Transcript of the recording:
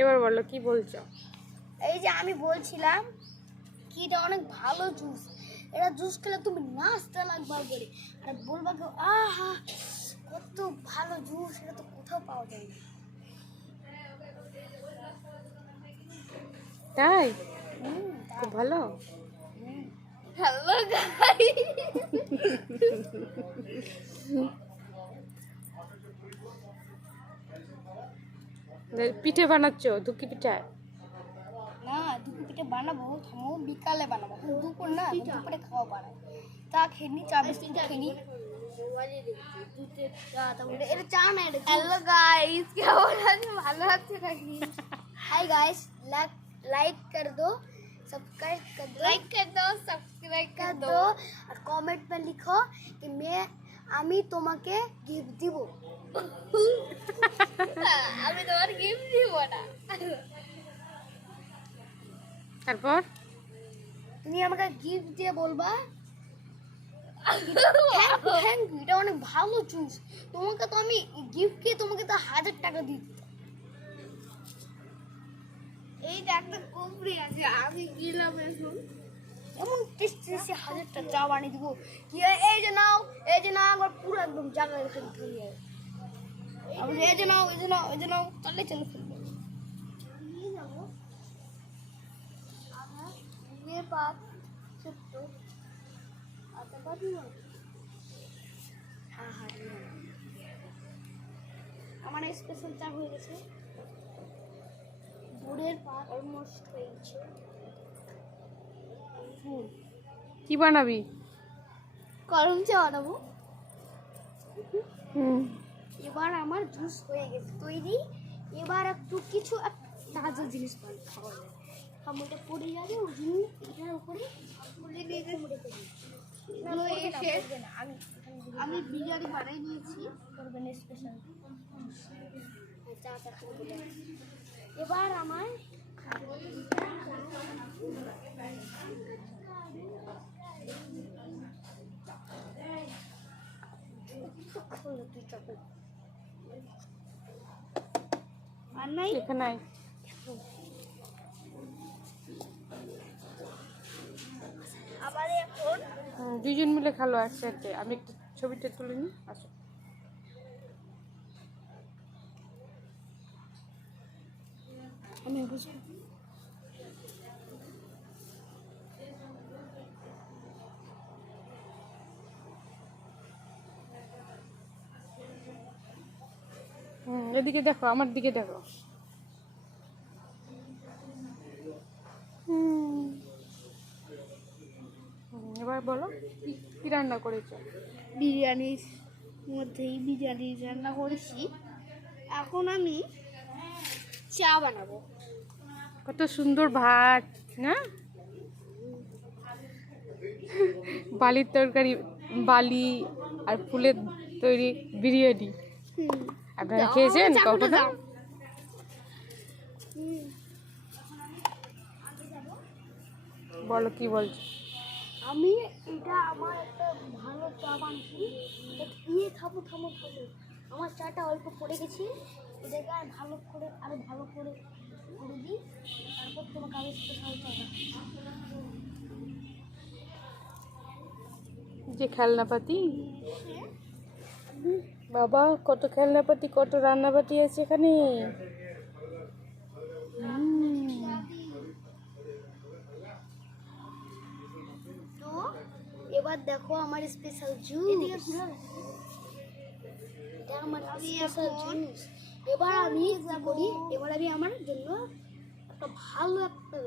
এবার বলো কি বলছো? এই যে আমি বলছিলাম কি এটা অনেক ভালো জুস, এটা জুস খেলে তুমি নাচতে লাগবা করে আর বলবা কি আহা কত ভালো জুস, এটা তো কোথাও পাওয়া যায় না। তাই হুম, খুব ভালো। হ্যালো গাইস, পিঠে বানাচ্ছো? দুঃখী পিঠা? না দুপুর পিঠে বানাবো, থামো বিকালে বানাবো, এখন দুপুর না, দুপুরে খাওয়া বানাই। চা খেনি, চা বিস্কুট খেনি। এটা চা না, এটা হ্যালো গাইস, কেমন আছো? ভালো আছো নাকি? हाय गाइस, लाइक कर दो, सब्सक्राइब कर दो, सब्सक्राइब कर दो और कमेंट में लिखो कि मैं আমি তোমাকে গিফট দিব। আমি তোমার গিফট দিব না। তারপর তুমি আমাকে গিফট দিয়ে বলবা থ্যাংক ইউ, এটা অনেক ভালো জুস, তোমাকে তো আমি গিফট দিয়ে তোমাকে তো 1000 টাকা দিই। এই যে একটা কুবরি আছে, আমি গিলাম এখন এমন টেস্টি 1000 টাকা চা বানিয়ে দিব কি। এই যে নাও, এই যে নাও, একবার পুরো একদম জায়গা রেখে দিতে হবে। এই যে নাও, এই যে নাও, এই যে নাও, চলে চলে ফেলবে নিয়ে যাবো। আমার বিয়ে পাপ ছোট্ট আচ্ছা পাবি না। হ্যাঁ হ্যাঁ, আমার স্পেশাল চা হয়ে গেছে, গুড়ের পাক অলমোস্ট হয়ে গেছে। কি বানাবি? গরম চা বানাবো। হুম, এবার আমার জুস হয়ে গেছে তৈরি। এবার একটু কিছু তাজা জিনিস খাওয়া যায়, খামুটা পড়ে যাবে ওই জন্য এটার উপরে আমি বিরিয়ানি বানাই নিয়েছি, করবেন স্পেশাল চা চা। এবার আমার আর নাই এখানে আয়। আবার এখন দুজন মিলে খালো একসাথে। আমি একটু ছবিটা তুলে নিই, আসো। আমি বুঝবো। এদিকে দেখো, আমার দিকে দেখো। এবার বলো কি রান্না করেছো? বিরিয়ানির মধ্যেই বিরিয়ানি রান্না করেছি, এখন আমি চা বানাবো। কত সুন্দর ভাত না, বালির তরকারি, বালি আর ফুলের তৈরি বিরিয়ানি। আপনারা খেয়েছেন কখনো? বলো কি বলছো? আমি এটা আমার একটা ভালো চা বানাচ্ছি, দিয়ে খাবো। থামো থামো, আমার চাটা অল্প পড়ে গেছে, এটাকে আর ভালো করে আরো ভালো করে করে দিই, তারপর তোমাকে আরো স্পেশাল চা যে খেলনাপাতি, বাবা কত খেলনাপাতি, কত রান্নাপাতি আছে এখানে। তো এবার দেখো আমার স্পেশাল জুস, এটা আমার স্পেশাল জুস। এবার আমি কি করি, এবার আমি আমার জন্য একটা ভালো একটা